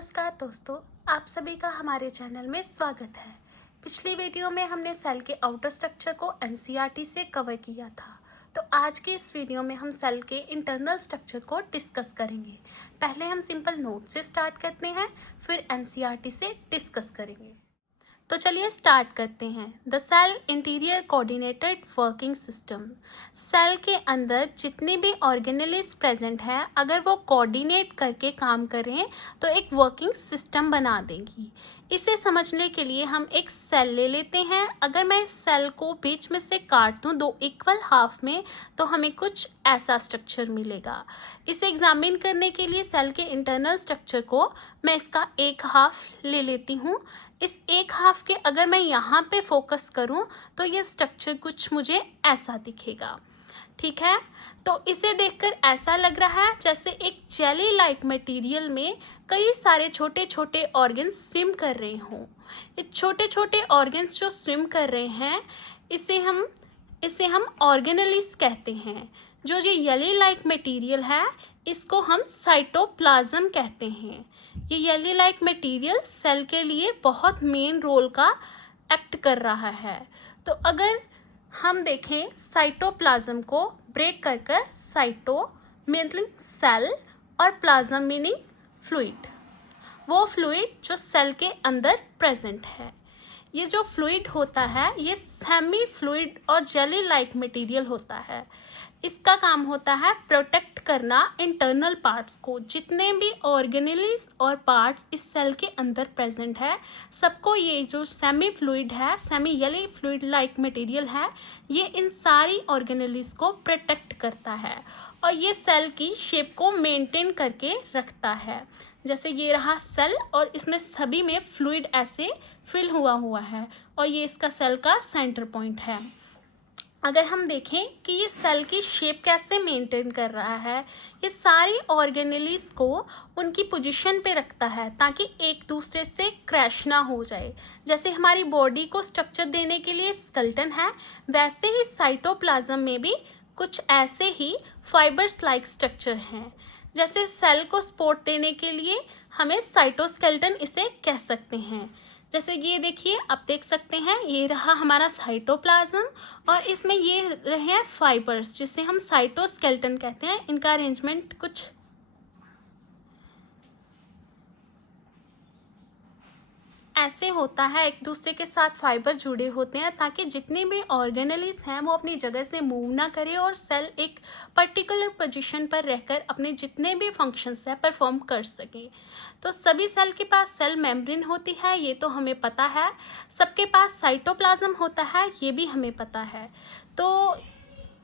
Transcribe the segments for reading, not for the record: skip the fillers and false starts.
नमस्कार दोस्तों, आप सभी का हमारे चैनल में स्वागत है। पिछली वीडियो में हमने सेल के आउटर स्ट्रक्चर को एनसीईआरटी से कवर किया था। तो आज के इस वीडियो में हम सेल के इंटरनल स्ट्रक्चर को डिस्कस करेंगे। पहले हम सिंपल नोट से स्टार्ट करते हैं, फिर एनसीईआरटी से डिस्कस करेंगे। तो चलिए स्टार्ट करते हैं। The cell interior coordinated working system. Cell के अंदर जितने भी ऑर्गेनेल्स प्रेजेंट हैं, अगर वो कोऑर्डिनेट करके काम करें तो एक वर्किंग सिस्टम बना देंगी। इसे समझने के लिए हम एक सेल ले लेते हैं। अगर मैं इस सेल को बीच में से काट दूं दो इक्वल हाफ में, तो हमें कुछ ऐसा स्ट्रक्चर मिलेगा। इसे एग्जामिन करने के लिए सेल के इंटरनल स्ट्रक्चर को मैं इसका एक हाफ ले लेती हूँ। इस एक हाफ के अगर मैं यहाँ पे फोकस करूँ तो ये स्ट्रक्चर कुछ मुझे ऐसा दिखेगा। ठीक है, तो इसे देखकर ऐसा लग रहा है जैसे एक जेली लाइक मटेरियल में कई सारे छोटे छोटे ऑर्गन्स स्विम कर रहे हों। ये छोटे छोटे ऑर्गन्स जो स्विम कर रहे हैं, इसे हम ऑर्गेनेल्स कहते हैं। जो ये येली लाइक मटेरियल है, इसको हम साइटोप्लाज्म कहते हैं। ये येली लाइक मटेरियल सेल के लिए बहुत मेन रोल का एक्ट कर रहा है। तो अगर हम देखें साइटोप्लाज्म को ब्रेक कर साइटो मीनिंग सेल और प्लाज्म मीनिंग फ्लूइड, वो फ्लूइड जो सेल के अंदर प्रेजेंट है। ये जो फ्लूइड होता है ये सेमी फ्लूइड और जेली लाइक मटेरियल होता है। इसका काम होता है प्रोटेक्ट करना इंटरनल पार्ट्स को। जितने भी ऑर्गेनेल्स और पार्ट्स इस सेल के अंदर प्रेजेंट है, सबको ये जो सेमी फ्लूइड है, सेमी येली फ्लूइड लाइक मटेरियल है, ये इन सारी ऑर्गेनेल्स को प्रोटेक्ट करता है और ये सेल की शेप को मेंटेन करके रखता है। जैसे ये रहा सेल और इसमें सभी में फ्लूइड ऐसे फिल हुआ है और ये इसका सेल का सेंटर पॉइंट है। अगर हम देखें कि ये सेल की शेप कैसे मेंटेन कर रहा है, ये सारी ऑर्गेनेल्स को उनकी पोजीशन पे रखता है ताकि एक दूसरे से क्रैश ना हो जाए। जैसे हमारी बॉडी को स्ट्रक्चर देने के लिए स्केलेटन है, वैसे ही साइटोप्लाज्म में भी कुछ ऐसे ही फाइबर्स लाइक स्ट्रक्चर हैं। जैसे सेल को सपोर्ट देने के लिए हमें साइटोस्केलेटन इसे कह सकते हैं। जैसे ये देखिए, आप देख सकते हैं ये रहा हमारा साइटोप्लाज्म और इसमें ये रहे हैं फाइबर्स जिसे हम साइटोस्केलेटन कहते हैं। इनका अरेंजमेंट कुछ ऐसे होता है, एक दूसरे के साथ फाइबर जुड़े होते हैं ताकि जितने भी ऑर्गेनेल्स हैं वो अपनी जगह से मूव ना करे और सेल एक पर्टिकुलर पोजीशन पर रहकर अपने जितने भी फंक्शंस हैं परफॉर्म कर सके। तो सभी सेल के पास सेल मेम्ब्रेन होती है, ये तो हमें पता है। सबके पास साइटोप्लाज्म होता है, ये भी हमें पता है। तो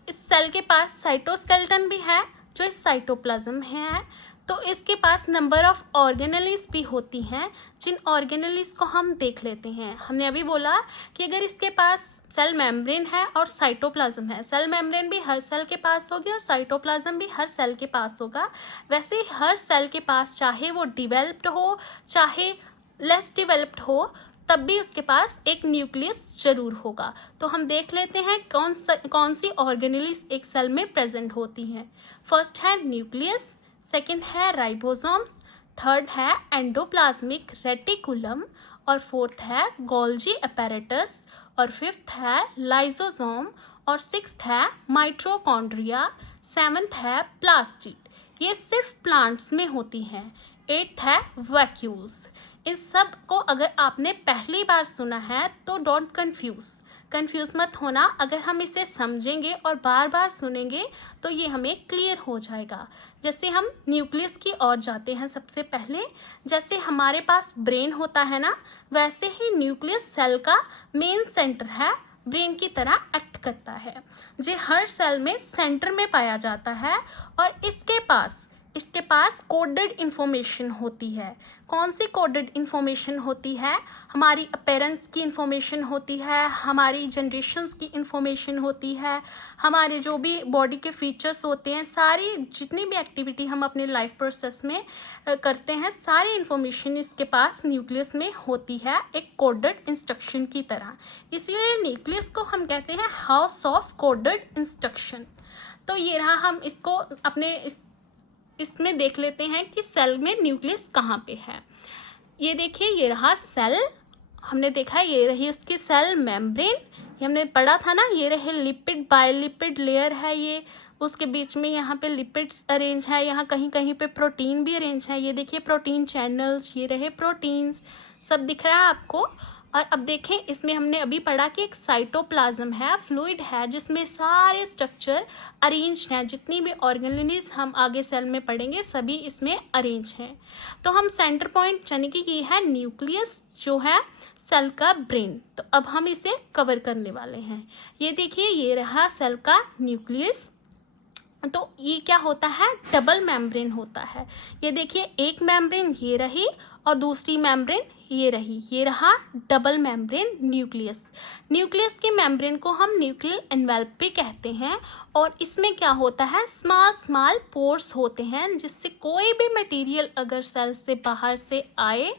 इस सेल के पास साइटोस्केलेटन भी है जो इस साइटोप्लाज्म है। तो इसके पास नंबर ऑफ ऑर्गेनेल्स भी होती हैं, जिन ऑर्गेनेल्स को हम देख लेते हैं। हमने अभी बोला कि अगर इसके पास सेल मेम्ब्रेन है और साइटोप्लाज्म है, सेल मेम्ब्रेन भी हर सेल के पास होगी और साइटोप्लाज्म भी हर सेल के पास होगा। वैसे ही हर सेल के पास, चाहे वो डिवेल्प्ड हो चाहे लेस डिवेल्प्ड हो, तब भी उसके पास एक न्यूक्लियस जरूर होगा। तो हम देख लेते हैं कौन सी ऑर्गेनेल्स एक सेल में प्रेजेंट होती हैं। फर्स्ट है न्यूक्लियस, सेकेंड है राइबोसोम्स, थर्ड है एंडोप्लाज्मिक रेटिकुलम और फोर्थ है गोल्जी अपैरेटस और फिफ्थ है लाइसोसोम और सिक्स्थ है माइटोकॉन्ड्रिया, सेवन्थ है प्लास्टिड। ये सिर्फ प्लांट्स में होती हैं। एट्थ है वैक्यूल्स। इस सब को अगर आपने पहली बार सुना है तो डोंट कंफ्यूज मत होना। अगर हम इसे समझेंगे और बार बार सुनेंगे तो ये हमें क्लियर हो जाएगा। जैसे हम न्यूक्लियस की ओर जाते हैं सबसे पहले। जैसे हमारे पास ब्रेन होता है ना, वैसे ही न्यूक्लियस सेल का मेन सेंटर है, ब्रेन की तरह एक्ट करता है। जो हर सेल में सेंटर में पाया जाता है और इसके पास कोडेड इंफॉर्मेशन होती है। कौन सी कोडेड इंफॉर्मेशन होती है? हमारी अपीयरेंस की इंफॉर्मेशन होती है, हमारी जनरेशन्स की इंफॉर्मेशन होती है, हमारे जो भी बॉडी के फीचर्स होते हैं, सारी जितनी भी एक्टिविटी हम अपने लाइफ प्रोसेस में करते हैं, सारी इंफॉर्मेशन इसके पास न्यूक्लियस में होती है एक कोडेड इंस्ट्रक्शन की तरह। इसीलिए न्यूक्लियस को हम कहते हैं हाउस ऑफ कोडेड इंस्ट्रक्शन। तो ये रहा, हम इसको अपने इस इसमें देख लेते हैं कि सेल में न्यूक्लियस कहाँ पे है। ये देखिए, ये रहा सेल, हमने देखा है ये रही उसकी सेल मेम्ब्रेन, ये हमने पढ़ा था ना, ये रहे लिपिड बायोलिपिड लेयर है ये, उसके बीच में यहाँ पे लिपिड्स अरेंज है, यहाँ कहीं कहीं पे प्रोटीन भी अरेंज है। ये देखिए प्रोटीन चैनल्स, ये रहे प्रोटीन्स, सब दिख रहा है आपको। और अब देखें, इसमें हमने अभी पढ़ा कि एक साइटोप्लाज्म है, फ्लूइड है, जिसमें सारे स्ट्रक्चर अरेंज हैं, जितनी भी ऑर्गेनेल्स हम आगे सेल में पढ़ेंगे सभी इसमें अरेंज हैं। तो हम सेंटर पॉइंट यानी कि ये है न्यूक्लियस जो है सेल का ब्रेन, तो अब हम इसे कवर करने वाले हैं। ये देखिए, ये रहा सेल का न्यूक्लियस। तो ये क्या होता है, डबल मेम्ब्रेन होता है। ये देखिए, एक मेम्ब्रेन ये रही और दूसरी मेम्ब्रेन ये रही, ये रहा डबल मेम्ब्रेन न्यूक्लियस। न्यूक्लियस की मेम्ब्रेन को हम न्यूक्लियर एनवेलपी कहते हैं। और इसमें क्या होता है, स्मॉल स्मॉल पोर्स होते हैं, जिससे कोई भी मटेरियल अगर सेल से बाहर से आए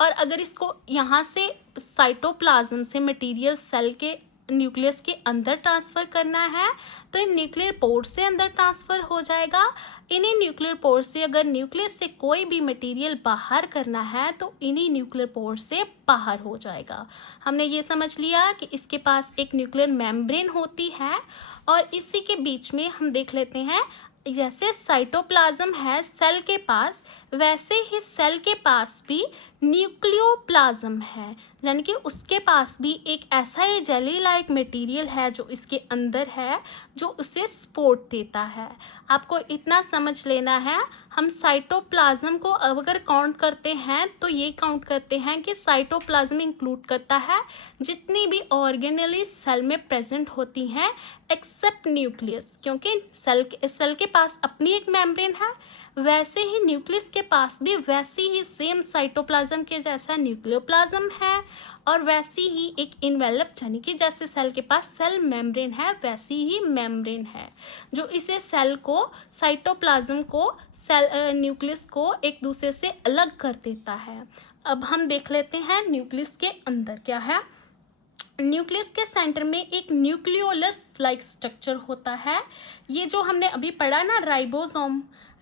और अगर इसको यहाँ से साइटोप्लाज्म से मटेरियल सेल के न्यूक्लियस के अंदर ट्रांसफ़र करना है तो इन न्यूक्लियर पोर्स से अंदर ट्रांसफ़र हो जाएगा। इन्हीं न्यूक्लियर पोर्स से अगर न्यूक्लियस से कोई भी मटेरियल बाहर करना है तो इन्हीं न्यूक्लियर पोर्स से बाहर हो जाएगा। हमने ये समझ लिया कि इसके पास एक न्यूक्लियर मेम्ब्रेन होती है और इसी के बीच में हम देख लेते हैं, जैसे साइटोप्लाज्म है सेल के पास, वैसे ही सेल के पास भी न्यूक्लियोप्लाज्म है, यानी कि उसके पास भी एक ऐसा ही जेली लाइक मटेरियल है जो इसके अंदर है, जो उसे सपोर्ट देता है। आपको इतना समझ लेना है, हम साइटोप्लाज्म को अगर काउंट करते हैं तो ये काउंट करते हैं कि साइटोप्लाज्म इंक्लूड करता है जितनी भी ऑर्गेनेली सेल में प्रेजेंट होती हैं एक्सेप्ट न्यूक्लियस, क्योंकि सेल के पास अपनी एक मेम्ब्रेन है, वैसे ही न्यूक्लियस के पास भी वैसी ही सेम साइटोप्लाज्म के जैसा न्यूक्लियोप्लाज्म है और वैसी ही एक इन्वेलप यानी कि जैसे सेल के पास सेल मेम्ब्रेन है वैसी ही मेम्ब्रेन है, जो इसे सेल को, साइटोप्लाज्म को, सेल न्यूक्लियस को एक दूसरे से अलग कर देता है। अब हम देख लेते हैं न्यूक्लियस के अंदर क्या है। न्यूक्लियस के सेंटर में एक न्यूक्लियोलस लाइक स्ट्रक्चर होता है। ये जो हमने अभी पढ़ा ना,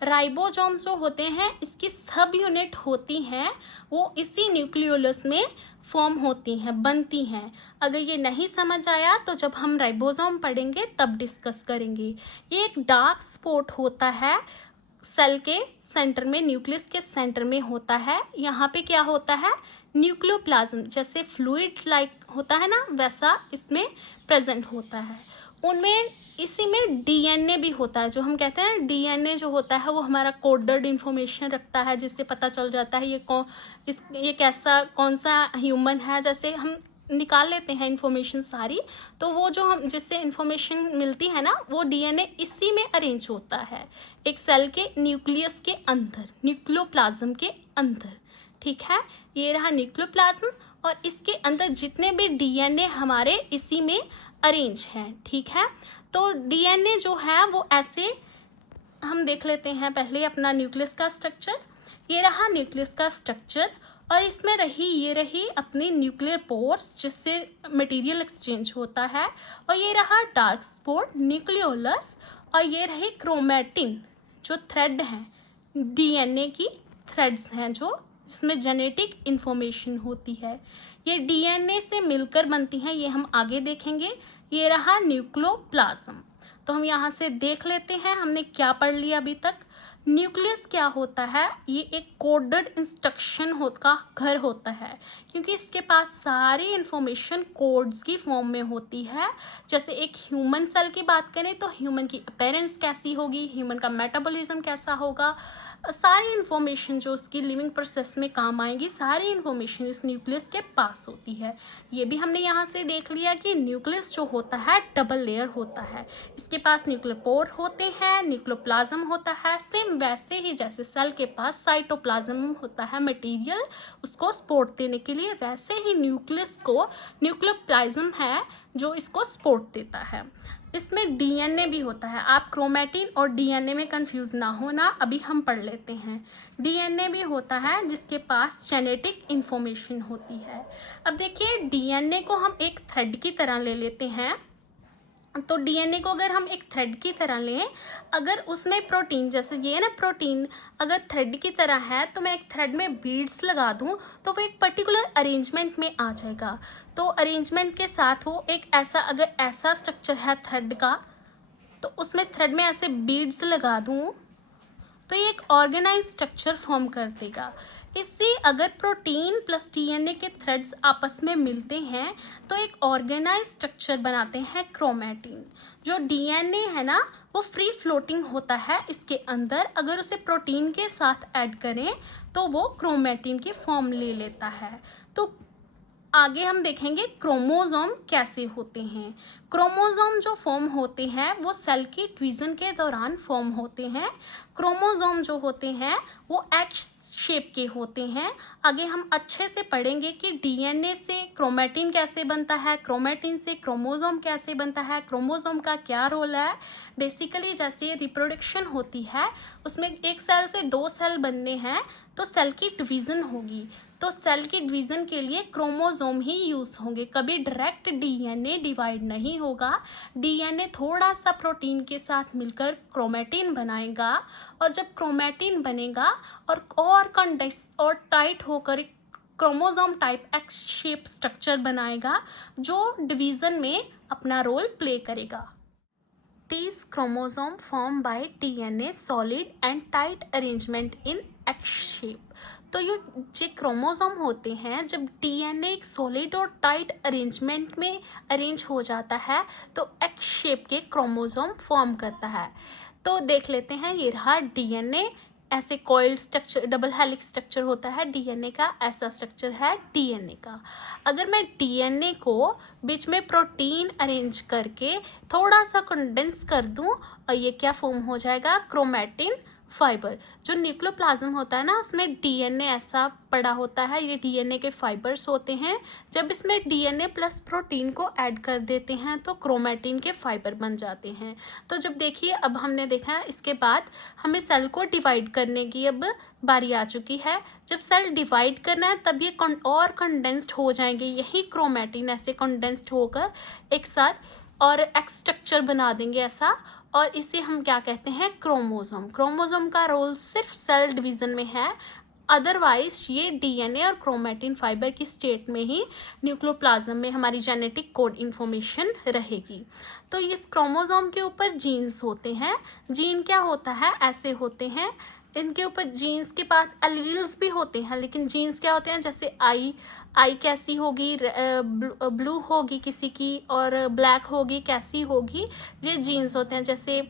राइबोसोम्स जो होते हैं इसकी सब यूनिट होती हैं, वो इसी न्यूक्लियोलस में फॉर्म होती हैं, बनती हैं। अगर ये नहीं समझ आया तो जब हम राइबोसोम पढ़ेंगे तब डिस्कस करेंगे। ये एक डार्क स्पॉट होता है सेल के सेंटर में, न्यूक्लियस के सेंटर में होता है। यहाँ पे क्या होता है, न्यूक्लियोप्लाज्म जैसे फ्लूइड लाइक होता है ना, वैसा इसमें प्रेजेंट होता है। उनमें इसी में डीएनए भी होता है, जो हम कहते हैं डीएनए जो होता है वो हमारा कोडेड इन्फॉर्मेशन रखता है, जिससे पता चल जाता है ये कैसा कौन सा ह्यूमन है। जैसे हम निकाल लेते हैं इन्फॉर्मेशन सारी, तो वो जो हम जिससे इन्फॉर्मेशन मिलती है ना, वो डीएनए इसी में अरेंज होता है, एक सेल के न्यूक्लियस के अंदर, न्यूक्लियोप्लाज्म के अंदर। ठीक है, ये रहा न्यूक्लियोप्लाज्म और इसके अंदर जितने भी डीएनए हमारे इसी में अरेंज हैं। ठीक है, तो डीएनए जो है वो ऐसे हम देख लेते हैं पहले अपना न्यूक्लियस का स्ट्रक्चर। ये रहा न्यूक्लियस का स्ट्रक्चर और इसमें ये रही अपनी न्यूक्लियर पोर्स जिससे मटेरियल एक्सचेंज होता है, और ये रहा डार्क स्पॉट न्यूक्लियोलस, और ये रही क्रोमैटिन जो थ्रेड हैं, डीएनए की थ्रेड्स हैं जो जिसमें जेनेटिक इन्फॉर्मेशन होती है, ये डीएनए से मिलकर बनती हैं, ये हम आगे देखेंगे। ये रहा न्यूक्लियोप्लाज्म। तो हम यहाँ से देख लेते हैं हमने क्या पढ़ लिया अभी तक। न्यूक्लियस क्या होता है, ये एक कोडेड इंस्ट्रक्शन का घर होता है, क्योंकि इसके पास सारी इन्फॉर्मेशन कोड्स की फॉर्म में होती है। जैसे एक ह्यूमन सेल की बात करें तो ह्यूमन की अपीयरेंस कैसी होगी, ह्यूमन का मेटाबॉलिज्म कैसा होगा, सारी इन्फॉर्मेशन जो उसकी लिविंग प्रोसेस में काम आएगी, सारी इन्फॉर्मेशन इस न्यूक्लियस के पास होती है। ये भी हमने यहाँ से देख लिया कि न्यूक्लियस जो होता है डबल लेयर होता है, इसके पास न्यूक्लियर पोर होते हैं, न्यूक्लियोप्लाज्म होता है, सेम वैसे ही जैसे सेल के पास साइटोप्लाज्म होता है मटेरियल उसको सपोर्ट देने के लिए, वैसे ही न्यूक्लियस को न्यूक्लियोप्लाज्म है जो इसको सपोर्ट देता है। इसमें डीएनए भी होता है, आप क्रोमैटिन और डीएनए में कंफ्यूज ना होना, अभी हम पढ़ लेते हैं। डीएनए भी होता है जिसके पास जेनेटिक इन्फॉर्मेशन होती है। अब देखिए, डीएनए को हम एक थ्रेड की तरह ले लेते हैं, तो डीएनए को अगर हम एक थ्रेड की तरह लें, अगर उसमें प्रोटीन, जैसे ये है ना प्रोटीन, अगर थ्रेड की तरह है तो मैं एक थ्रेड में बीड्स लगा दूं तो वो एक पर्टिकुलर अरेंजमेंट में आ जाएगा। तो अरेंजमेंट के साथ वो एक ऐसा, अगर ऐसा स्ट्रक्चर है थ्रेड का, तो उसमें थ्रेड में ऐसे बीड्स लगा दूं तो ये एक ऑर्गेनाइज स्ट्रक्चर फॉर्म कर देगा। इससे अगर प्रोटीन प्लस डीएनए के थ्रेड्स आपस में मिलते हैं तो एक ऑर्गेनाइज स्ट्रक्चर बनाते हैं क्रोमैटिन। जो डीएनए है ना वो फ्री फ्लोटिंग होता है इसके अंदर, अगर उसे प्रोटीन के साथ ऐड करें तो वो क्रोमैटिन की फॉर्म ले लेता है। तो आगे हम देखेंगे क्रोमोसोम कैसे होते हैं। क्रोमोसोम जो फॉर्म होते हैं वो सेल की डिवीज़न के दौरान फॉर्म होते हैं। क्रोमोसोम जो होते हैं वो एच शेप के होते हैं। आगे हम अच्छे से पढ़ेंगे कि डीएनए से क्रोमैटिन कैसे बनता है, क्रोमैटिन से क्रोमोसोम कैसे बनता है, क्रोमोसोम का क्या रोल है। बेसिकली जैसे रिप्रोडक्शन होती है उसमें एक सेल से 2 सेल बनने हैं तो सेल की डिवीज़न होगी, तो सेल की डिवीज़न के लिए क्रोमोसोम ही यूज़ होंगे, कभी डायरेक्ट डीएनए डिवाइड नहीं होगा। डीएनए थोड़ा सा प्रोटीन के साथ मिलकर क्रोमैटिन बनाएगा, और जब क्रोमैटिन बनेगा और कंडेंस और टाइट होकर एक chromosome type x shape structure बनाएगा जो डिवीज़न में अपना रोल प्ले करेगा। These chromosomes formed by DNA solid and tight arrangement in X shape। तो ये क्रोमोसोम होते हैं, जब डीएनए एक सॉलिड और टाइट अरेंजमेंट में अरेंज हो जाता है तो एक्स शेप के क्रोमोसोम फॉर्म करता है। तो देख लेते हैं, ये रहा डीएनए, ऐसे coiled structure, double helix structure होता है डीएनए का, ऐसा स्ट्रक्चर है डीएनए का। अगर मैं डीएनए को बीच में प्रोटीन अरेंज करके थोड़ा सा कंडेंस कर दूं और ये क्या फॉर्म हो जाएगा, क्रोमैटिन फाइबर। जो न्यूक्लियोप्लाज्म होता है ना उसमें डीएनए ऐसा पड़ा होता है, ये डीएनए के फाइबर्स होते हैं। जब इसमें डीएनए प्लस प्रोटीन को ऐड कर देते हैं तो क्रोमैटिन के फाइबर बन जाते हैं। तो जब देखिए, अब हमने देखा है, इसके बाद हमें सेल को डिवाइड करने की अब बारी आ चुकी है। जब सेल डिवाइड करना है तब ये और कंडेंस्ड हो जाएंगे, यही क्रोमैटिन ऐसे कंडेंस्ड होकर एक साथ और एक्स स्ट्रक्चर बना देंगे ऐसा, और इसे हम क्या कहते हैं, क्रोमोसोम। क्रोमोसोम का रोल सिर्फ सेल डिवीज़न में है, अदरवाइज ये डीएनए और क्रोमैटिन फाइबर की स्टेट में ही न्यूक्लियोप्लाज्म में हमारी जेनेटिक कोड इन्फॉर्मेशन रहेगी। तो इस क्रोमोसोम के ऊपर जीन्स होते हैं। जीन क्या होता है, ऐसे होते हैं, इनके ऊपर जीन्स के पास एलील्स भी होते हैं, लेकिन जीन्स क्या होते हैं, जैसे आई कैसी होगी, ब्लू होगी किसी की और ब्लैक होगी, कैसी होगी, ये जीन्स होते हैं। जैसे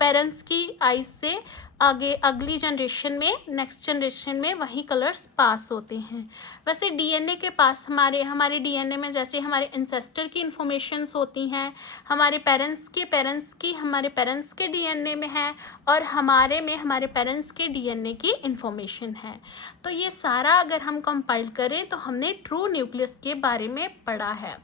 पेरेंट्स की आई से आगे अगली जनरेशन में, नेक्स्ट जनरेशन में वही कलर्स पास होते हैं। वैसे डीएनए के पास हमारे डीएनए में जैसे हमारे इंसेस्टर की इन्फॉर्मेशंस होती हैं, हमारे पेरेंट्स की हमारे पेरेंट्स के डीएनए में है, और हमारे पेरेंट्स के डीएनए की इन्फॉर्मेशन है। तो ये सारा अगर हम कंपाइल करें तो हमने ट्रू न्यूक्लियस के बारे में पढ़ा है।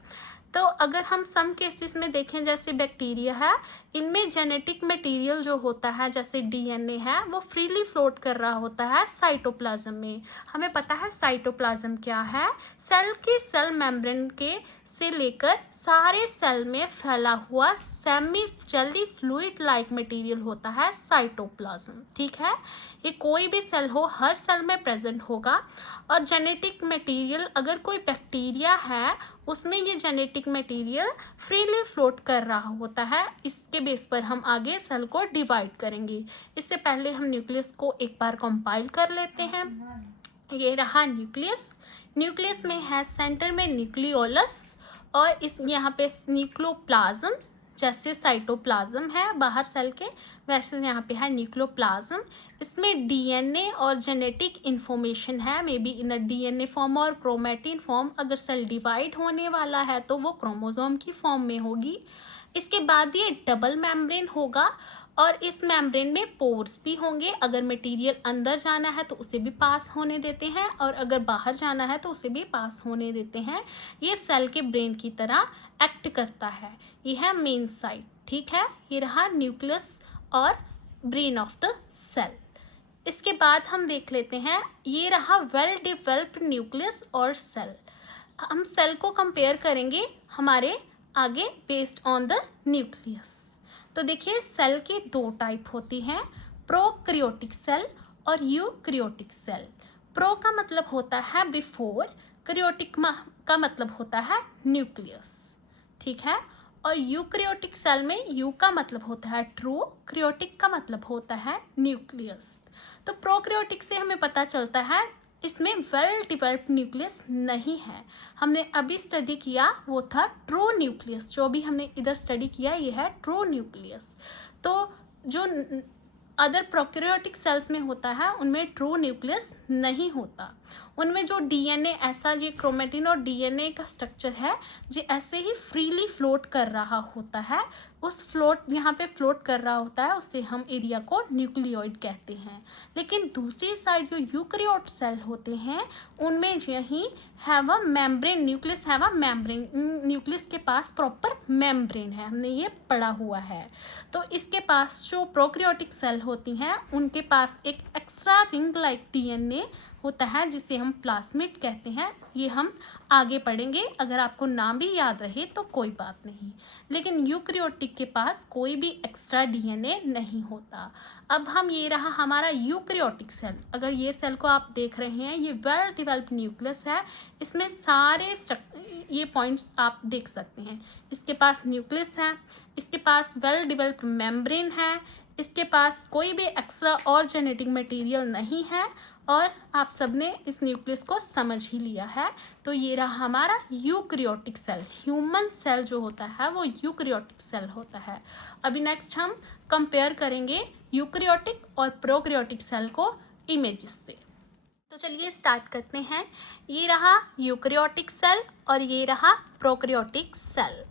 तो अगर हम सम केसेस में देखें, जैसे बैक्टीरिया है, इनमें जेनेटिक मटेरियल जो होता है जैसे डीएनए है वो फ्रीली फ्लोट कर रहा होता है साइटोप्लाज्म में। हमें पता है साइटोप्लाज्म क्या है, सेल के सेल मेम्ब्रेन के से लेकर सारे सेल में फैला हुआ semi jelly fluid like material होता है साइटोप्लाज्म। ठीक है, ये कोई भी सेल हो, हर सेल में प्रेजेंट होगा। और जेनेटिक मटेरियल, अगर कोई बैक्टीरिया है उसमें ये जेनेटिक मटेरियल फ्रीली फ्लोट कर रहा होता है। इसके बेस पर हम आगे सेल को डिवाइड करेंगे। इससे पहले हम न्यूक्लियस को एक बार कंपाइल कर लेते हैं। ये रहा न्यूक्लियस। न्यूक्लियस में है सेंटर में न्यूक्लियोलस, और इस यहाँ पे न्यूक्लियोप्लाज्म, जैसे साइटोप्लाज्म है बाहर सेल के, वैसे यहाँ पे है न्यूक्लियोप्लाज्म। इसमें डीएनए और जेनेटिक इन्फॉर्मेशन है, may be in a DNA form और क्रोमैटिन फॉर्म। अगर सेल डिवाइड होने वाला है तो वो क्रोमोसोम की फॉर्म में होगी। इसके बाद ये डबल मेम्ब्रेन होगा, और इस मेम्ब्रेन में पोर्स भी होंगे। अगर मटेरियल अंदर जाना है तो उसे भी पास होने देते हैं, और अगर बाहर जाना है तो उसे भी पास होने देते हैं। ये सेल के ब्रेन की तरह एक्ट करता है। ये है मेन साइट। ठीक है, ये रहा न्यूक्लियस और ब्रेन ऑफ द सेल। इसके बाद हम देख लेते हैं, ये रहा वेल डेवलप्ड न्यूक्लियस और सेल। हम सेल को कंपेयर करेंगे हमारे आगे बेस्ड ऑन द न्यूक्लियस। तो देखिए सेल के दो टाइप होती हैं, प्रोकैरियोटिक सेल और यूकैरियोटिक सेल। प्रो का मतलब होता है बिफोर, कैरियोटिक का मतलब होता है न्यूक्लियस, ठीक है। और यूकैरियोटिक सेल में यू का मतलब होता है ट्रू, कैरियोटिक का मतलब होता है न्यूक्लियस। तो प्रोकैरियोटिक से हमें पता चलता है इसमें वेल डिवेल्प्ड न्यूक्लियस नहीं है। हमने अभी स्टडी किया वो था ट्रू न्यूक्लियस, जो भी हमने इधर स्टडी किया ये है ट्रू न्यूक्लियस। तो जो अदर प्रोकैरियोटिक सेल्स में होता है उनमें ट्रू न्यूक्लियस नहीं होता। उनमें जो डीएनए ऐसा जो क्रोमेटिन और डीएनए का स्ट्रक्चर है जो ऐसे ही फ्रीली फ्लोट कर रहा होता है, उस फ्लोट यहाँ पे फ्लोट कर रहा होता है उससे हम एरिया को न्यूक्लियोइड कहते हैं। लेकिन दूसरी साइड जो यूकैरियोट सेल होते हैं उनमें यही have a membrane, nucleus have a membrane, nucleus के पास प्रॉपर मेम्ब्रेन है, हमने ये पढ़ा हुआ है। तो इसके पास जो प्रोकैरियोटिक सेल होती हैं उनके पास एक एक्स्ट्रा रिंग लाइक डीएनए होता है जिसे हम प्लाज्मिड कहते हैं। ये हम आगे पढ़ेंगे, अगर आपको नाम भी याद रहे तो कोई बात नहीं। लेकिन यूकैरियोटिक के पास कोई भी एक्स्ट्रा डीएनए नहीं होता। अब हम ये रहा हमारा यूकैरियोटिक सेल। अगर ये सेल को आप देख रहे हैं ये वेल डिवेल्प्ड न्यूक्लियस है, इसमें सारे ये पॉइंट्स आप देख सकते हैं। इसके पास न्यूक्लियस है, इसके पास वेल डिवेल्प्ड मेम्ब्रेन है, इसके पास कोई भी एक्स्ट्रा और जेनेटिक मटेरियल नहीं है, और आप सबने इस न्यूक्लियस को समझ ही लिया है। तो ये रहा हमारा यूकैरियोटिक सेल। ह्यूमन सेल जो होता है वो यूकैरियोटिक सेल होता है। अभी नेक्स्ट हम कंपेयर करेंगे यूकैरियोटिक और प्रोकैरियोटिक सेल को इमेजेस से। तो चलिए स्टार्ट करते हैं। ये रहा यूकैरियोटिक सेल और ये रहा प्रोकैरियोटिक सेल।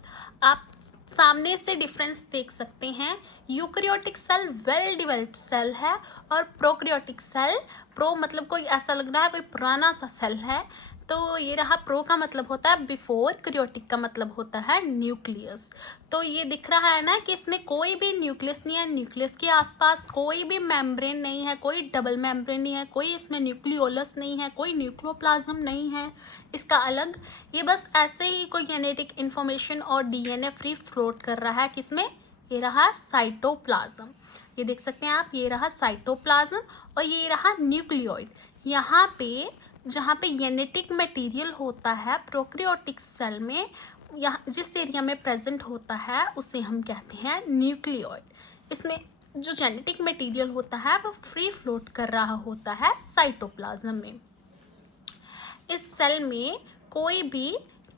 आप सामने से डिफरेंस देख सकते हैं। Eukaryotic cell well developed cell है और प्रोकैरियोटिक सेल, प्रो मतलब कोई ऐसा लग रहा है कोई पुराना सा सेल है। तो ये रहा प्रो का मतलब होता है बिफोर, कैरियोटिक का मतलब होता है न्यूक्लियस। तो ये दिख रहा है ना कि इसमें कोई भी न्यूक्लियस नहीं है, न्यूक्लियस के आसपास कोई भी मेम्ब्रेन नहीं है, कोई डबल मेम्ब्रेन नहीं है, कोई इसमें न्यूक्लियोलस नहीं है, कोई न्यूक्लियोप्लाज्म नहीं है इसका अलग। ये बस ऐसे ही कोई जेनेटिक इन्फॉर्मेशन और डीएनए फ्री फ्लोट कर रहा है किसमें, ये रहा साइटोप्लाज्म। ये देख सकते हैं आप, ये रहा साइटोप्लाज्म और ये रहा न्यूक्लियोइड। यहाँ पे जहाँ पे जेनेटिक मटेरियल होता है प्रोकैरियोटिक सेल में, यहाँ जिस एरिया में प्रेजेंट होता है उसे हम कहते हैं न्यूक्लियोइड। इसमें जो जेनेटिक मटेरियल होता है वो फ्री फ्लोट कर रहा होता है साइटोप्लाज्म में। इस सेल में कोई भी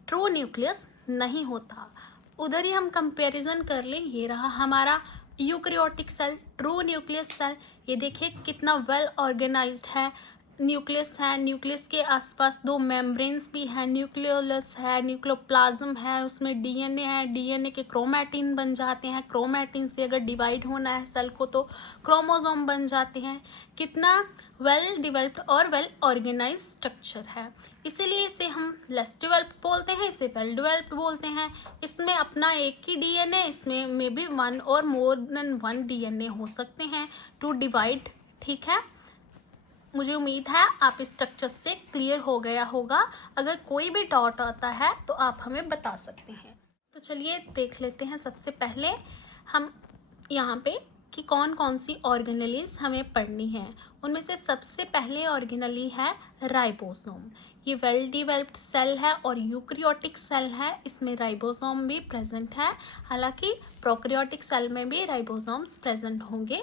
ट्रू न्यूक्लियस नहीं होता। उधर ही हम कंपैरिजन कर लें, ये रहा हमारा eukaryotic cell, true nucleus cell. ये देखिए कितना वेल ऑर्गेनाइज्ड है, न्यूक्लियस है, न्यूक्लियस के आसपास दो मेम्ब्रेन्स भी हैं, न्यूक्लियोलस है, न्यूक्लियोप्लाज्म है, उसमें डीएनए है, डीएनए के क्रोमैटिन बन जाते हैं, क्रोमैटिन से अगर डिवाइड होना है सेल को तो क्रोमोसोम बन जाते हैं। कितना वेल डिवेल्प्ड और वेल ऑर्गेनाइज स्ट्रक्चर है, इसीलिए इसे हम लेस डिवेल्प्ड बोलते हैं, इसे वेल डिवेल्प्ड बोलते हैं। इसमें अपना एक ही डीएनए, इसमें मे बी वन और मोर देन वन डीएनए हो सकते हैं टू डिवाइड, ठीक है। मुझे उम्मीद है आप इस स्ट्रक्चर से क्लियर हो गया होगा। अगर कोई भी डाउट आता है तो आप हमें बता सकते हैं। तो चलिए देख लेते हैं सबसे पहले हम यहाँ पे कि कौन कौन सी ऑर्गेनेलीज हमें पढ़नी है। उनमें से सबसे पहले ऑर्गेनेली है राइबोसोम। ये वेल डिवेल्प्ड सेल है और यूकैरियोटिक सेल है, इसमें राइबोसोम भी प्रेजेंट है। हालांकि प्रोकैरियोटिक सेल में भी राइबोसोम्स प्रेजेंट होंगे।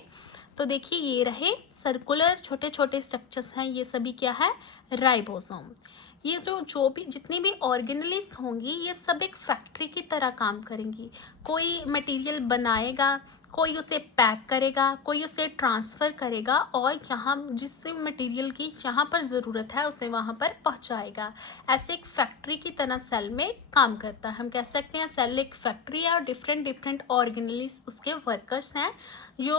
तो देखिए ये रहे सर्कुलर छोटे छोटे स्ट्रक्चर्स हैं, ये सभी क्या है, राइबोसोम। ये जो भी जितनी भी ऑर्गेनेलीज होंगी ये सब एक फैक्ट्री की तरह काम करेंगी। कोई मटेरियल बनाएगा, कोई उसे पैक करेगा, कोई उसे ट्रांसफ़र करेगा और यहाँ जिस मटेरियल की जहाँ पर ज़रूरत है उसे वहाँ पर पहुँचाएगा। ऐसे एक फैक्ट्री की तरह सेल में काम करता है। हम कह सकते हैं सेल एक फैक्ट्री है और डिफरेंट डिफरेंट ऑर्गेनेलीज उसके वर्कर्स हैं जो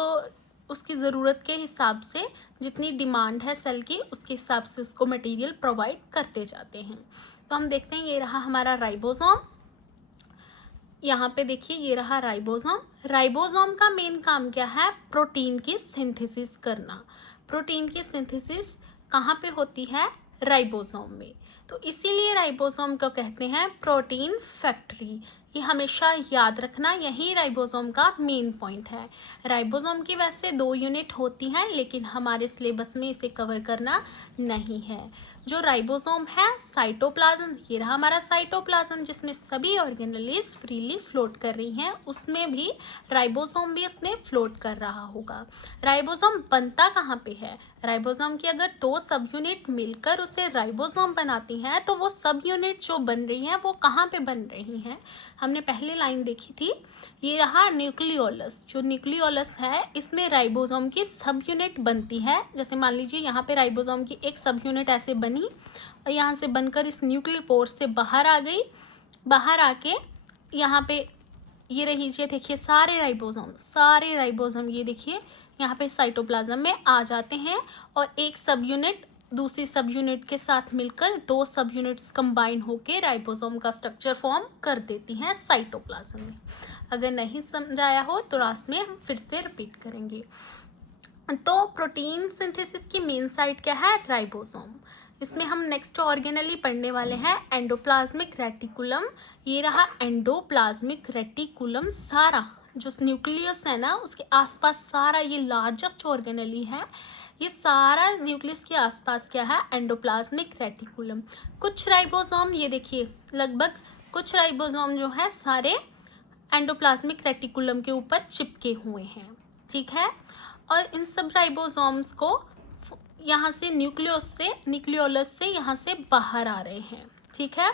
उसकी ज़रूरत के हिसाब से जितनी डिमांड है सेल की उसके हिसाब से उसको मटेरियल प्रोवाइड करते जाते हैं। तो हम देखते हैं ये रहा हमारा राइबोसोम। यहाँ पे देखिए ये रहा राइबोसोम। राइबोसोम का मेन काम क्या है, प्रोटीन की सिंथेसिस करना। प्रोटीन की सिंथेसिस कहाँ पे होती है, राइबोसोम में। तो इसीलिए राइबोसोम को कहते हैं प्रोटीन फैक्ट्री। ये हमेशा याद रखना, यही राइबोसोम का मेन पॉइंट है। राइबोसोम की वैसे 2 यूनिट होती हैं, लेकिन हमारे सिलेबस में इसे कवर करना नहीं है। जो राइबोसोम है, साइटोप्लाज्म, ये रहा हमारा साइटोप्लाज्म जिसमें सभी ऑर्गेनेलीज फ्रीली फ्लोट कर रही हैं, उसमें भी राइबोसोम भी उसमें फ्लोट कर रहा होगा। राइबोसोम बनता कहाँ पे है? राइबोसोम की अगर 2 सब यूनिट मिलकर उसे राइबोसोम बनाती हैं, तो वो सब यूनिट जो बन रही हैं वो कहाँ पे बन रही हैं? हमने पहले लाइन देखी थी, ये रहा न्यूक्लियोलस। जो न्यूक्लियोलस है, इसमें राइबोसोम की सब यूनिट बनती है। जैसे मान लीजिए यहाँ पे राइबोसोम की एक सब यूनिट ऐसे बनी और यहाँ से बनकर इस न्यूक्लियर पोर से बाहर आ गई। बाहर आके यहाँ पे ये रही, ये देखिए सारे राइबोसोम ये देखिए यहाँ पे साइटोप्लाज्म में आ जाते हैं और एक सब यूनिट दूसरी सब यूनिट के साथ मिलकर 2 सब यूनिट्स कंबाइन होकर राइबोसोम का स्ट्रक्चर फॉर्म कर देती हैं साइटोप्लाज्म में। अगर नहीं समझाया हो तो लास्ट में हम फिर से रिपीट करेंगे। तो प्रोटीन सिंथेसिस की मेन साइट क्या है? राइबोसोम। इसमें हम नेक्स्ट ऑर्गेनेली पढ़ने वाले हैं एंडोप्लाज्मिक रेटिकुलम। ये रहा एंडोप्लाज्मिक रेटिकुलम, सारा जो न्यूक्लियस है ना उसके आसपास सारा ये लार्जेस्ट ऑर्गेनेली है। ये सारा न्यूक्लियस के आसपास क्या है? Endoplasmic reticulum. कुछ राइबोसोम, ये देखिए लगभग कुछ राइबोसोम जो है सारे एंडोप्लाज्मिक रेटिकुलम के ऊपर चिपके हुए हैं, ठीक है। और इन सब राइबोसोम्स को यहाँ से न्यूक्लियोलस से यहाँ से बाहर आ रहे हैं, ठीक है।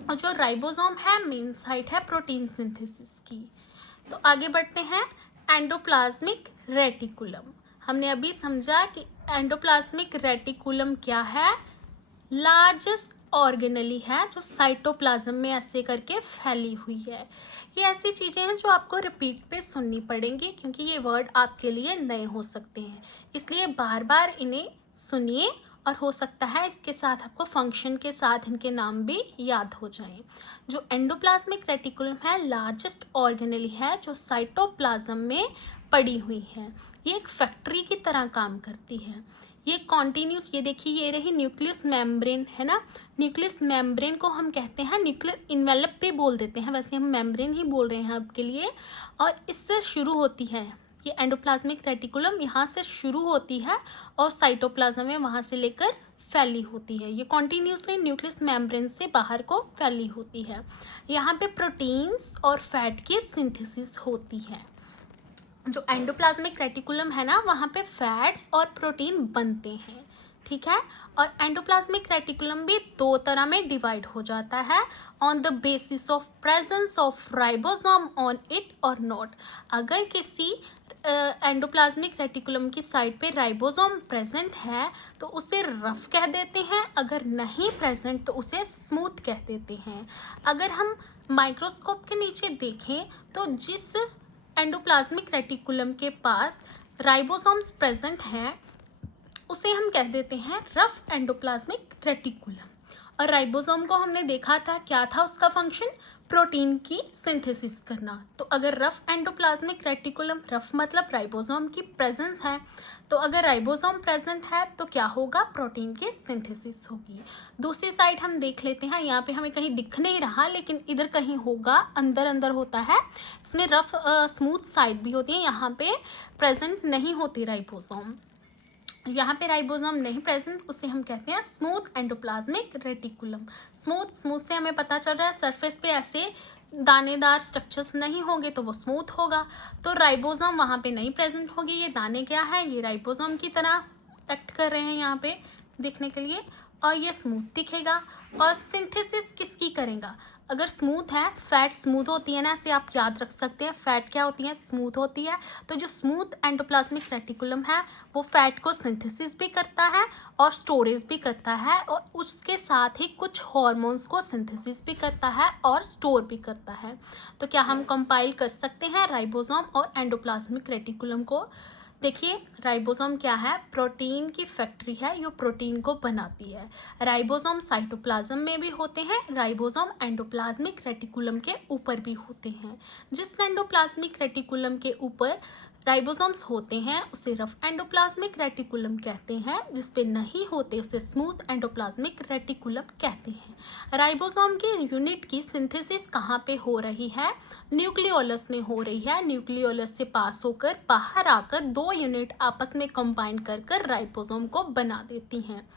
और जो राइबोसोम है मेन साइट है प्रोटीन सिंथेसिस की। तो आगे बढ़ते हैं, एंडोप्लाज्मिक रेटिकुलम। हमने अभी समझा कि एंडोप्लाज्मिक रेटिकुलम क्या है? लार्जेस्ट ऑर्गेनेली है जो साइटोप्लाज्म में ऐसे करके फैली हुई है। ये ऐसी चीज़ें हैं जो आपको रिपीट पे सुननी पड़ेंगी, क्योंकि ये वर्ड आपके लिए नए हो सकते हैं, इसलिए बार बार इन्हें सुनिए और हो सकता है इसके साथ आपको फंक्शन के साथ इनके नाम भी याद हो जाएं। जो एंडोप्लाज्मिक रेटिकुलम है, लार्जेस्ट ऑर्गेनेली है जो साइटोप्लाज्म में पड़ी हुई है। ये एक फैक्ट्री की तरह काम करती है। ये कॉन्टिन्यूस, ये देखिए ये रही न्यूक्लियस मेम्ब्रेन है ना। न्यूक्लियस मेम्ब्रेन को हम कहते हैं न्यूक्लियर इन्वेलप भी बोल देते हैं, वैसे हम मेम्ब्रेन ही बोल रहे हैं आपके लिए। और इससे शुरू होती है ये एंडोप्लाज्मिक रेटिकुलम, यहाँ से शुरू होती है और साइटोप्लाज्म में वहाँ से लेकर फैली होती है। ये कॉन्टिन्यूसली न्यूक्लियस मेम्ब्रेन से बाहर को फैली होती है। यहाँ पे प्रोटीन्स और फैट की सिंथेसिस होती है। जो एंडोप्लाज्मिक रेटिकुलम है ना, वहाँ पे फैट्स और प्रोटीन बनते हैं, ठीक है। और एंडोप्लाज्मिक रेटिकुलम भी 2 तरह में डिवाइड हो जाता है, on the basis of presence of ribosome on it और नॉट। अगर किसी एंडोप्लाज्मिक रेटिकुलम की साइड पे राइबोसोम प्रेजेंट है तो उसे रफ कह देते हैं, अगर नहीं प्रेजेंट तो उसे स्मूथ कह देते हैं। अगर हम माइक्रोस्कोप के नीचे देखें तो जिस एंडोप्लाज्मिक रेटिकुलम के पास राइबोसोम्स प्रेजेंट हैं उसे हम कह देते हैं रफ एंडोप्लाज्मिक रेटिकुलम। और राइबोसोम को हमने देखा था क्या था उसका फंक्शन? प्रोटीन की सिंथेसिस करना। तो अगर रफ एंडोप्लाज्मिक रेटिकुलम, रफ मतलब राइबोसोम की प्रेजेंस है, तो अगर राइबोसोम प्रेजेंट है तो क्या होगा? प्रोटीन की सिंथेसिस होगी। दूसरी साइड हम देख लेते हैं, यहाँ पे हमें कहीं दिख नहीं रहा लेकिन इधर कहीं होगा, अंदर अंदर होता है। इसमें रफ स्मूथ साइड भी होती है, यहाँ पे प्रेजेंट नहीं होती राइबोसोम। यहाँ पे राइबोसोम नहीं प्रेजेंट, उसे हम कहते हैं स्मूथ एंडोप्लाज्मिक रेटिकुलम। स्मूथ से हमें पता चल रहा है सरफेस पे ऐसे दानेदार स्ट्रक्चर्स नहीं होंगे तो वो स्मूथ होगा। तो राइबोसोम वहाँ पे नहीं प्रेजेंट होगी। ये दाने क्या है? ये राइबोसोम की तरह एक्ट कर रहे हैं यहाँ पे दिखने के लिए, और ये स्मूथ दिखेगा। और सिंथेसिस किसकी करेगा? अगर स्मूथ है, फैट स्मूथ होती है ना, ऐसे आप याद रख सकते हैं, फैट क्या होती है? स्मूथ होती है। तो जो स्मूथ एंडोप्लाज्मिक रेटिकुलम है वो फैट को सिंथेसिस भी करता है और स्टोरेज भी करता है, और उसके साथ ही कुछ हार्मोन्स को सिंथेसिस भी करता है और स्टोर भी करता है। तो क्या हम कंपाइल कर सकते हैं राइबोसोम और एंडोप्लाज्मिक रेटिकुलम को? देखिए राइबोसोम क्या है? प्रोटीन की फैक्ट्री है, जो प्रोटीन को बनाती है। राइबोसोम साइटोप्लाज्म में भी होते हैं, राइबोसोम एंडोप्लाज्मिक रेटिकुलम के ऊपर भी होते हैं। जिस एंडोप्लाज्मिक रेटिकुलम के ऊपर राइबोसोम्स होते हैं उसे रफ एंडोप्लाज्मिक रेटिकुलम कहते हैं, जिस पे नहीं होते उसे स्मूथ एंडोप्लाज्मिक रेटिकुलम कहते हैं। राइबोसोम की यूनिट की सिंथेसिस कहाँ पे हो रही है? न्यूक्लियोलस में हो रही है। न्यूक्लियोलस से पास होकर बाहर आकर दो यूनिट आपस में कंबाइन कर कर राइबोसोम को बना देती हैं।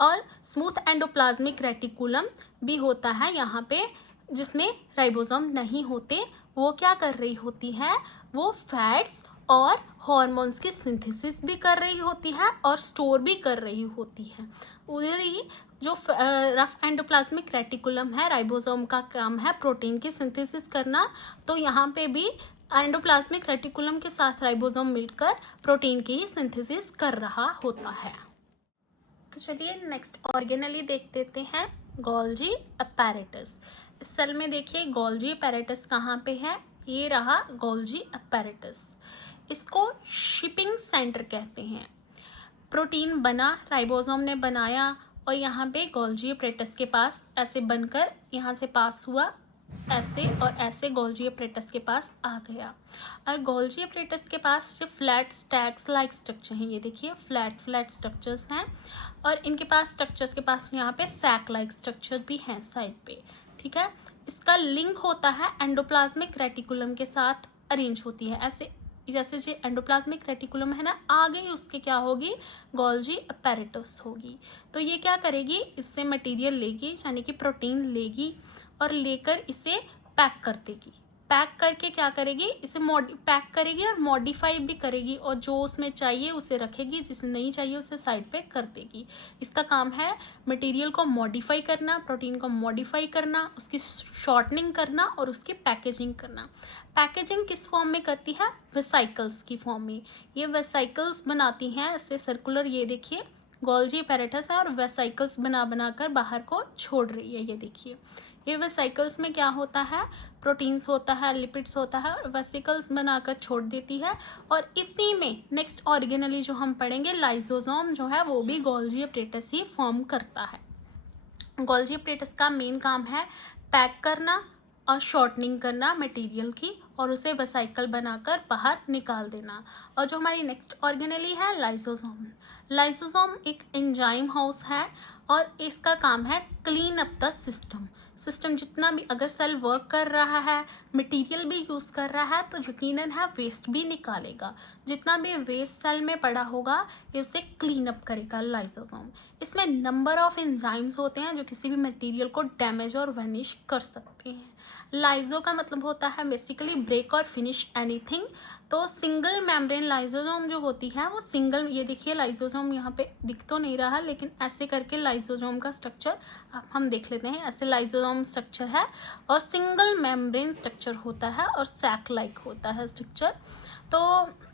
और स्मूथ एंडोप्लाज्मिक रेटिकुलम भी होता है यहाँ पे, जिसमें राइबोसोम नहीं होते। वो क्या कर रही होती है? वो फैट्स और हॉर्मोन्स की सिंथेसिस भी कर रही होती है और स्टोर भी कर रही होती है। उधर ही जो रफ एंडोप्लाज्मिक रेटिकुलम है, राइबोसोम का काम है प्रोटीन की सिंथेसिस करना, तो यहाँ पे भी एंडोप्लाज्मिक रेटिकुलम के साथ राइबोसोम मिलकर प्रोटीन की ही सिंथेसिस कर रहा होता है। तो चलिए नेक्स्ट ऑर्गेनली देख लेते हैं, गोल्जी अपैरेटस। इस सेल में देखिए गोल्जी अपैरेटस कहाँ पे है? ये रहा गोल्जी अपैरेटस। इसको शिपिंग सेंटर कहते हैं। प्रोटीन बना, राइबोसोम ने बनाया और यहाँ पे गोल्जी अपैरेटस के पास ऐसे बनकर यहाँ से पास हुआ, ऐसे और ऐसे गोल्जी अपैरेटस के पास आ गया। और गोल्जी अपैरेटस के पास जो फ्लैट स्टैक्स लाइक स्ट्रक्चर हैं, ये देखिए फ्लैट स्ट्रक्चर्स हैं, और इनके पास स्ट्रक्चर्स के पास यहाँ पे सैक लाइक स्ट्रक्चर भी हैं साइड पे। ठीक है, इसका लिंक होता है एंडोप्लाज्मिक रेटिकुलम के साथ, अरेंज होती है ऐसे, जैसे जो एंडोप्लाज्मिक रेटिकुलम है ना, आगे उसके क्या होगी? गोल्जी अपैरेटस होगी। तो ये क्या करेगी? इससे मटेरियल लेगी, यानी कि प्रोटीन लेगी और लेकर इसे पैक कर देगी। पैक करके क्या करेगी? इसे पैक करेगी और मॉडिफाई भी करेगी, और जो उसमें चाहिए उसे रखेगी, जिसे नहीं चाहिए उसे साइड पे कर देगी। इसका काम है मटेरियल को मॉडिफाई करना, प्रोटीन को मॉडिफाई करना, उसकी शॉर्टनिंग करना और उसकी पैकेजिंग करना। पैकेजिंग किस फॉर्म में करती है? वेसिकल्स की फॉर्म में। ये वेसिकल्स बनाती हैं ऐसे सर्कुलर, ये देखिए गोल्जी अपैरेटस है और वेसिकल्स बना बनाकर बाहर को छोड़ रही है। ये देखिए, ये वेसिकल्स में क्या होता है? प्रोटीन्स होता है, लिपिड्स होता है, और वेसिकल्स बनाकर छोड़ देती है। और इसी में नेक्स्ट ऑर्गेनली जो हम पढ़ेंगे, लाइसोसोम जो है, वो भी गोल्जी अपैरेटस ही फॉर्म करता है। गोल्जी अपैरेटस का मेन काम है पैक करना और शॉर्टनिंग करना मटेरियल की, और उसे वेसिकल बनाकर बाहर निकाल देना। और जो हमारी नेक्स्ट ऑर्गेनली है, लाइसोसोम। लाइसोसोम एक एंजाइम हाउस है और इसका काम है क्लीन अप द सिस्टम। जितना भी अगर सेल वर्क कर रहा है, मटेरियल भी यूज़ कर रहा है, तो यकीनन है वेस्ट भी निकालेगा। जितना भी वेस्ट सेल में पड़ा होगा ये उसे क्लीन अप करेगा लाइसोसोम। इसमें नंबर ऑफ एंजाइम्स होते हैं जो किसी भी मटेरियल को डैमेज और वैनिश कर सकते हैं। लाइजो का मतलब होता है बेसिकली ब्रेक और फिनिश एनीथिंग। तो सिंगल मेम्ब्रेन लाइसोसोम जो होती है वो सिंगल, ये देखिए लाइसोसोम यहाँ पे दिख तो नहीं रहा, लेकिन ऐसे करके लाइसोसोम का स्ट्रक्चर हम देख लेते हैं। ऐसे लाइसोसोम स्ट्रक्चर है और सिंगल मेम्ब्रेन स्ट्रक्चर होता है और सैक लाइक होता है स्ट्रक्चर। तो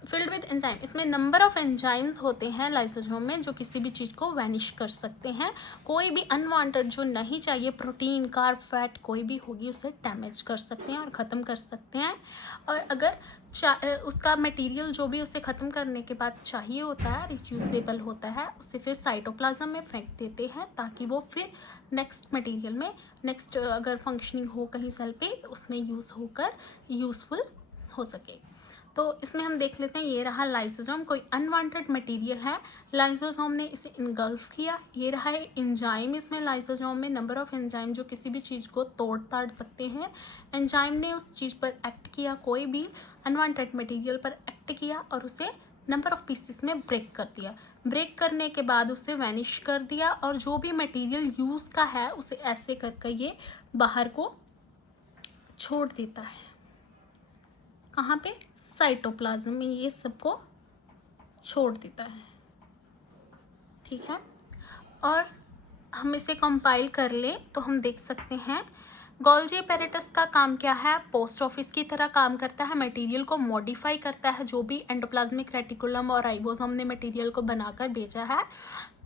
फिल्ड विद एंजाइम, इसमें नंबर ऑफ एंजाइम्स होते हैं लाइसोसोम में जो किसी भी चीज़ को वैनिश कर सकते हैं। कोई भी अनवांटेड जो नहीं चाहिए प्रोटीन, कार्ब, फैट कोई भी होगी उसे डैमेज कर सकते हैं और ख़त्म कर सकते हैं। और अगर उसका मटेरियल जो भी उसे ख़त्म करने के बाद चाहिए होता है, रिड्यूसेबल होता है, उसे फिर साइटोप्लाज्म में फेंक देते हैं ताकि वो फिर नेक्स्ट मटेरियल में नेक्स्ट अगर फंक्शनिंग हो कहीं सेल पे उसमें यूज़ होकर यूज़फुल हो सके। तो इसमें हम देख लेते हैं, ये रहा लाइसोसोम, कोई अनवांटेड मटेरियल है, लाइसोसोम ने इसे इनगल्फ किया। ये रहा है एंजाइम, इसमें लाइसोसोम में नंबर ऑफ एंजाइम जो किसी भी चीज़ को तोड़ ताड़ सकते हैं। एंजाइम ने उस चीज़ पर एक्ट किया, कोई भी अनवांटेड मटेरियल पर एक्ट किया और उसे नंबर ऑफ पीसेस में ब्रेक कर दिया। ब्रेक करने के बाद उसे वैनिश कर दिया और जो भी मटेरियल यूज़ का है उसे ऐसे करके ये बाहर को छोड़ देता है। कहाँ पे? साइटोप्लाज्म में ये सबको छोड़ देता है। ठीक है, और हम इसे कंपाइल कर लें तो हम देख सकते हैं गोल्जी अपैरेटस का काम क्या है? पोस्ट ऑफिस की तरह काम करता है, मटेरियल को मॉडिफाई करता है, जो भी एंडोप्लाज्मिक रेटिकुलम और राइबोसोम ने मटेरियल को बनाकर भेजा है,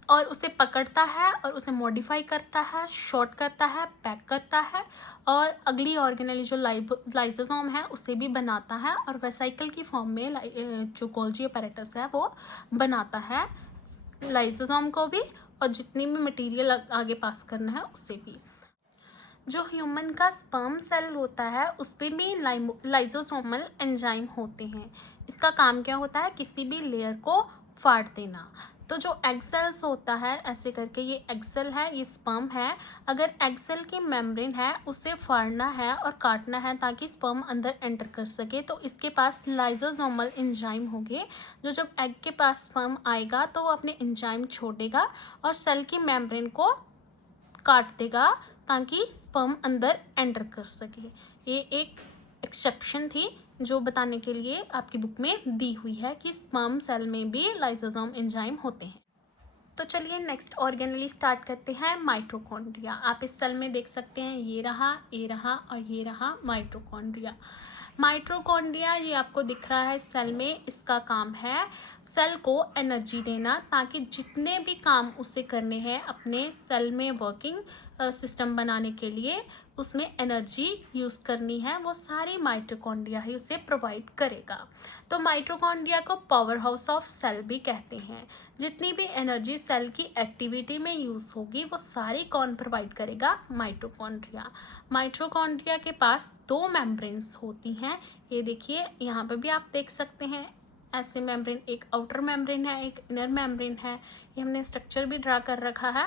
और उसे पकड़ता है और उसे मॉडिफाई करता है, शॉर्ट करता है, पैक करता है, और अगली ऑर्गेनली जो लाइसोसोम है उसे भी बनाता है, और वेसिकल की फॉर्म में जो गोल्जी अपैरेटस है वो बनाता है लाइसोसोम को भी, और जितनी भी मटेरियल आगे पास करना है उसे भी। जो ह्यूमन का स्पर्म सेल होता है उस पे भी लाइसोसोमल एंजाइम होते हैं। इसका काम क्या होता है, किसी भी लेयर को फाड़ देना। तो जो एग सेल्स होता है ऐसे करके, ये एग सेल है, ये स्पर्म है। अगर एग सेल की मेम्ब्रेन है उसे फाड़ना है और काटना है ताकि स्पर्म अंदर एंटर कर सके, तो इसके पास लाइसोसोमल एंजाइम होंगे। जो जब एग के पास स्पर्म आएगा तो वो अपने एंजाइम छोड़ेगा और सेल की मेम्ब्रेन को काट देगा ताकि स्पर्म अंदर एंटर कर सके। ये एक एक्सेप्शन थी जो बताने के लिए आपकी बुक में दी हुई है कि स्पर्म सेल में भी लाइसोसोम एंजाइम होते हैं। तो चलिए नेक्स्ट ऑर्गेनली स्टार्ट करते हैं, माइटोकॉन्ड्रिया। आप इस सेल में देख सकते हैं, ये रहा और ये रहा माइटोकॉन्ड्रिया। माइटोकॉन्ड्रिया ये आपको दिख रहा है सेल में, इसका काम है सेल को एनर्जी देना ताकि जितने भी काम उसे करने हैं अपने सेल में वर्किंग सिस्टम बनाने के लिए, उसमें एनर्जी यूज़ करनी है, वो सारी माइटोकॉन्ड्रिया ही उसे प्रोवाइड करेगा। तो माइटोकॉन्ड्रिया को पावर हाउस ऑफ सेल भी कहते हैं। जितनी भी एनर्जी सेल की एक्टिविटी में यूज़ होगी वो सारी कौन प्रोवाइड करेगा, माइटोकॉन्ड्रिया। माइटोकॉन्ड्रिया के पास 2 मेम्ब्रेन्स होती हैं। ये देखिए यहाँ पे भी आप देख सकते हैं ऐसे मेम्ब्रेन, एक आउटर मेम्ब्रेन है, एक इनर मेम्ब्रेन है। ये हमने स्ट्रक्चर भी ड्रा कर रखा है।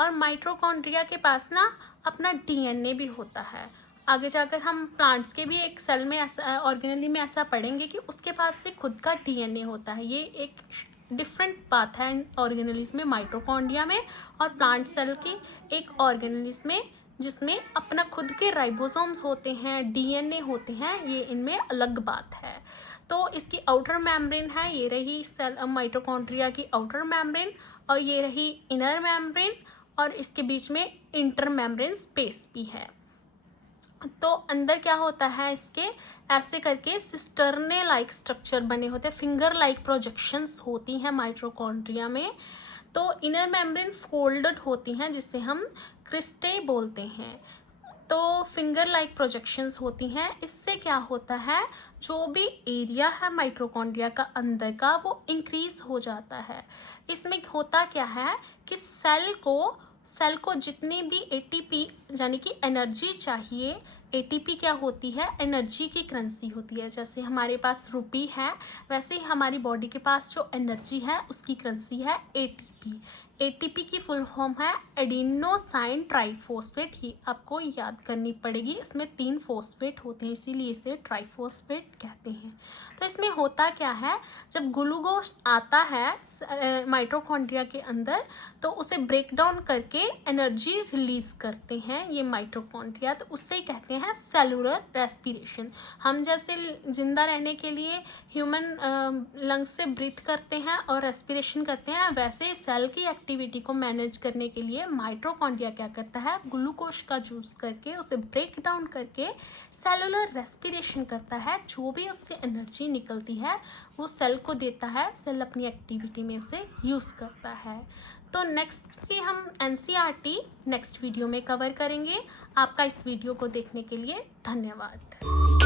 और माइटोकॉन्ड्रिया के पास ना अपना डीएनए भी होता है। आगे जाकर हम प्लांट्स के भी एक सेल में ऐसा, ऑर्गेनली में ऐसा पढ़ेंगे कि उसके पास भी खुद का डीएनए होता है। ये एक डिफरेंट बात है ऑर्गेनलीज में, माइटोकॉन्ड्रिया में और प्लांट सेल की एक ऑर्गेनलीज में, जिसमें अपना खुद के राइबोसोम्स होते हैं, डीएनए होते हैं। ये इनमें अलग बात है। तो इसकी आउटर मेम्ब्रेन है, ये रही सेल माइटोकॉन्ड्रिया की आउटर मेम्ब्रेन, और ये रही इनर मेम्ब्रेन, और इसके बीच में इंटर मेम्ब्रेन स्पेस भी है। तो अंदर क्या होता है, इसके ऐसे करके सिस्टर्ने लाइक स्ट्रक्चर बने होते हैं, फिंगर लाइक प्रोजेक्शंस होती हैं माइटोकॉन्ड्रिया में। तो इनर मेम्ब्रेन फोल्डेड होती हैं जिसे हम क्रिस्टे बोलते हैं। तो फिंगर लाइक प्रोजेक्शंस होती हैं। इससे क्या होता है, जो भी एरिया है माइटोकॉन्ड्रिया का अंदर का वो इंक्रीज हो जाता है। इसमें होता क्या है कि सेल को जितनी भी एटीपी यानी कि एनर्जी चाहिए, एटीपी क्या होती है, एनर्जी की करेंसी होती है। जैसे हमारे पास रुपी है, वैसे ही हमारी बॉडी के पास जो एनर्जी है उसकी करेंसी है एटीपी। एटीपी की फुल फॉर्म है एडिनोसाइन ट्राइफॉस्फेट। ही आपको याद करनी पड़ेगी। इसमें 3 फॉस्फेट होते हैं, इसीलिए इसे ट्राइफॉस्फेट कहते हैं। तो इसमें होता क्या है, जब ग्लूकोज आता है माइटोकॉन्ड्रिया के अंदर तो उसे ब्रेक डाउन करके एनर्जी रिलीज करते हैं ये माइटोकॉन्ड्रिया। तो उससे ही कहते हैं सेलुलर रेस्पिरेशन। हम जैसे जिंदा रहने के लिए ह्यूमन लंग्स से ब्रीथ करते हैं और रेस्पिरेशन करते हैं, वैसे सेल की एक्टिविटी को मैनेज करने के लिए माइटोकॉन्ड्रिया क्या करता है, ग्लूकोज का यूज करके उसे ब्रेक डाउन करके सेलुलर रेस्पिरेशन करता है। जो भी उससे एनर्जी निकलती है वो सेल को देता है, सेल अपनी एक्टिविटी में उसे यूज़ करता है। तो नेक्स्ट की हम एनसीईआरटी नेक्स्ट वीडियो में कवर करेंगे। आपका इस वीडियो को देखने के लिए धन्यवाद।